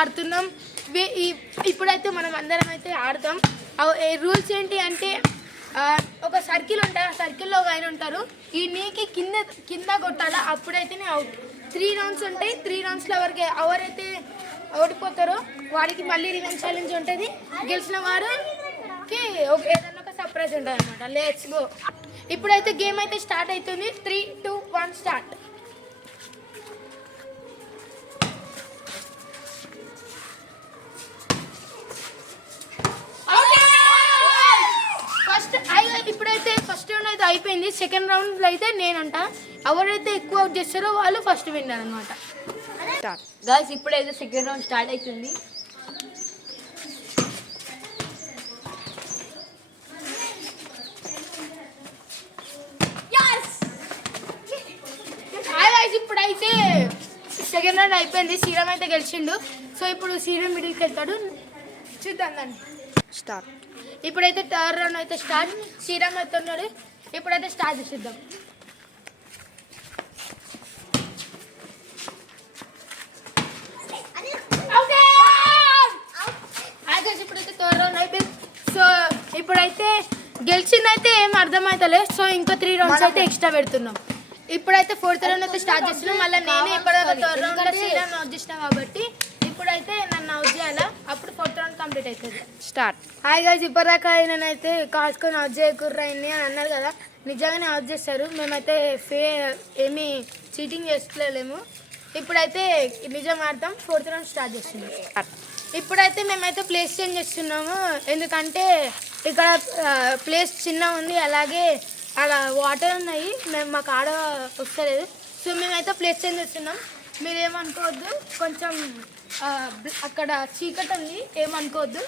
ఆడుతున్నాం. ఇప్పుడైతే మనం అందరం అయితే ఆడతాం. రూల్స్ ఏంటి అంటే ఒక సర్కిల్ ఉంటుంది, ఆ సర్కిల్లో ఒక ఆయన ఉంటారు. ఈ నీకి కింద కొట్టాలా, అప్పుడైతేనే అవుట్. 3 రౌండ్స్ ఉంటాయి. 3 రౌండ్స్లో ఎవరైతే ఓడిపోతారో వారికి మళ్ళీ రివెంజ్ ఛాలెంజ్ ఉంటుంది. గెలిచిన వారికి ఏదైనా ఒక సర్ప్రైజ్ ఉంటుంది అనమాట. Let's go. ఇప్పుడైతే గేమ్ అయితే స్టార్ట్ అవుతుంది. 3, 2, 1 స్టార్ట్. ఇప్పుడైతే ఫస్ట్ రౌండ్ అయితే అయిపోయింది. సెకండ్ రౌండ్లో అయితే నేనంట ఎవరైతే ఎక్కువ అవుట్ చేస్తారో వాళ్ళు ఫస్ట్ విన్నారు అనమాట. గాయ్స్ ఇప్పుడైతే సెకండ్ రౌండ్ స్టార్ట్ అవుతుంది. ఇప్పుడైతే సెకండ్ రౌండ్ అయిపోయింది. శ్రీరామ్ అయితే గెలిచిండు. సో ఇప్పుడు శ్రీరామ్ మిడిల్కి వెళ్తాడు. చూద్దాం దాన్ని. స్టార్ట్. ఇప్పుడైతే థర్డ్ రౌండ్ అయితే స్టార్ట్. శ్రీరామ్ అవుతున్నాడు. ఇప్పుడైతే స్టార్ట్ చేసిద్దాం. ఇప్పుడైతే థర్డ్ రౌండ్ అయిపోయింది. సో ఇప్పుడైతే గెలిచిందైతే ఏం అర్థమవుతలే. సో ఇంకో 3 రౌండ్స్ అయితే ఎక్స్ట్రా పెడుతున్నాం. ఇప్పుడైతే 4th రౌండ్ అయితే స్టార్ట్ చేస్తున్నాం. మళ్ళీ నేనే ఇప్పటిదాకా థర్డ్ రౌండ్లో శ్రీరామ్ అవుట్ చేసిన కాబట్టి ఇప్పుడైతే నన్ను అవుట్ చేయాలా, అప్పుడు 4th రౌండ్ కంప్లీట్ అవుతుంది. స్టార్ట్. హాయ్ గైస్, ఇప్పటిదాకా నేనైతే కాసుకొని అవుట్ చేయకుర్రాయని అని అన్నారు కదా, నిజంగానే అవుట్ చేస్తారు. మేమైతే ఏమీ చీటింగ్ చేస్తలేము. ఇప్పుడైతే నిజం ఆడతాం. 4th రౌండ్ స్టార్ట్ చేస్తున్నాం. ఇప్పుడైతే మేమైతే ప్లేస్ చేంజ్ చేస్తున్నాము. ఎందుకంటే ఇక్కడ ప్లేస్ చిన్న ఉంది, అలాగే అలా వాటర్ ఉన్నాయి, మాకు ఆడ వస్తలేదు. సో మేమైతే ప్లేస్ చేంజ్ చేస్తున్నాం. మీరేమనుకోవద్దు, కొంచెం అక్కడ చీకటి ఉంది, ఏమనుకోవద్దు.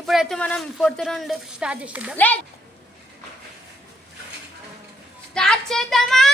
ఇప్పుడైతే మనం 4th రౌండ్ స్టార్ట్ చేసేద్దాం. స్టార్ట్ చేద్దామా?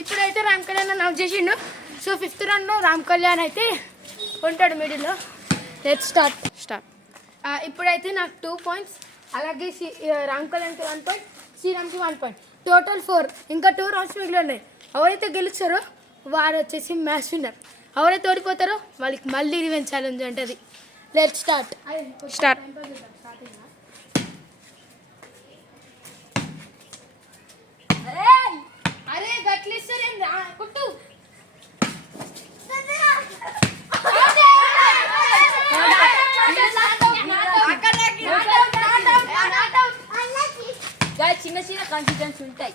ఇప్పుడైతే రామ్ కళ్యాణ్ అవుట్ చేసిండు. సో 5th రౌండ్లో రామ్ కళ్యాణ్ అయితే ఉంటాడు మిడిల్లో. Let's start. ఇప్పుడైతే నాకు 2 పాయింట్స్, అలాగే రామ్ కళ్యాణ్కి 1 పాయింట్, శ్రీరామ్కి 1 పాయింట్, టోటల్ 4. ఇంకా 2 రౌండ్స్ మిగిలి ఉన్నాయి. ఎవరైతే గెలుస్తారో వారు వచ్చేసి మ్యాచ్ విన్నర్. ఎవరైతే ఓడిపోతారో వాళ్ళకి మళ్ళీ రివెంజ్ ఛాలెంజ్ ఉంటుంది. Let's start. అరే గట్లిస్తారేం కుట్టు. చిన్న చిన్న కన్సిస్టెన్స్ ఉంటాయి.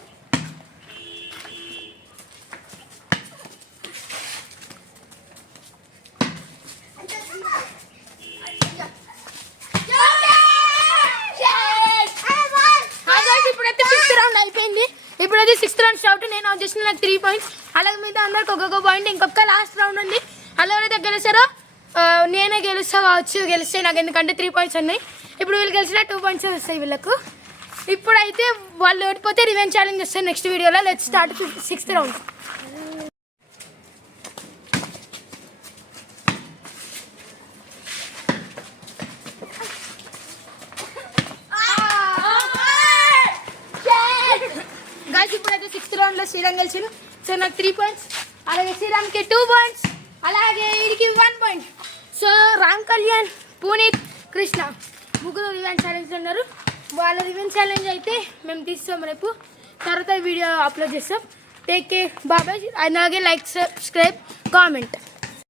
ఇప్పుడైతే 5th రౌండ్ అయిపోయింది. ఇప్పుడైతే 6th రౌండ్ స్టార్ట్. నేను అవుట్ చేసిన నాకు 3 పాయింట్స్, అలాగే మిగతా అందరికి ఒక్కొక్క పాయింట్. ఇంకొక లాస్ట్ రౌండ్ ఉంది. అలా ఎవరైతే గెలిచారో నేనే గెలుస్తా కావచ్చు. గెలిస్తే నాకు ఎందుకంటే 3 పాయింట్స్ ఉన్నాయి. ఇప్పుడు వీళ్ళు గెలిచిన 2 పాయింట్స్ వస్తాయి వీళ్ళకు. ఇప్పుడైతే వాళ్ళు ఓడిపోతే రివెంజ్ ఛాలెంజ్ వస్తాయి నెక్స్ట్ వీడియోలో. Let's start 6th round. Guys ఇప్పుడైతే 6th రౌండ్లో శ్రీరామ్ గెలిచాను. సో నాకు 3 పాయింట్స్, అలాగే శ్రీరామ్కి 2 పాయింట్స్, అలాగే వీడికి 1 పాయింట్. సో రామ్ కళ్యాణ్, పునీత్, కృష్ణ ముగ్గురు రివెంజ్ ఛాలెంజ్ ఉన్నారు. వాళ్ళ రివెంజ్ ఛాలెంజ్ అయితే మేము తీస్తాం రేపు, తర్వాత వీడియో అప్లోడ్ చేస్తాం. టేక్ కేర్, బాబాయ్. అలాగే లైక్, సబ్స్క్రైబ్, కామెంట్.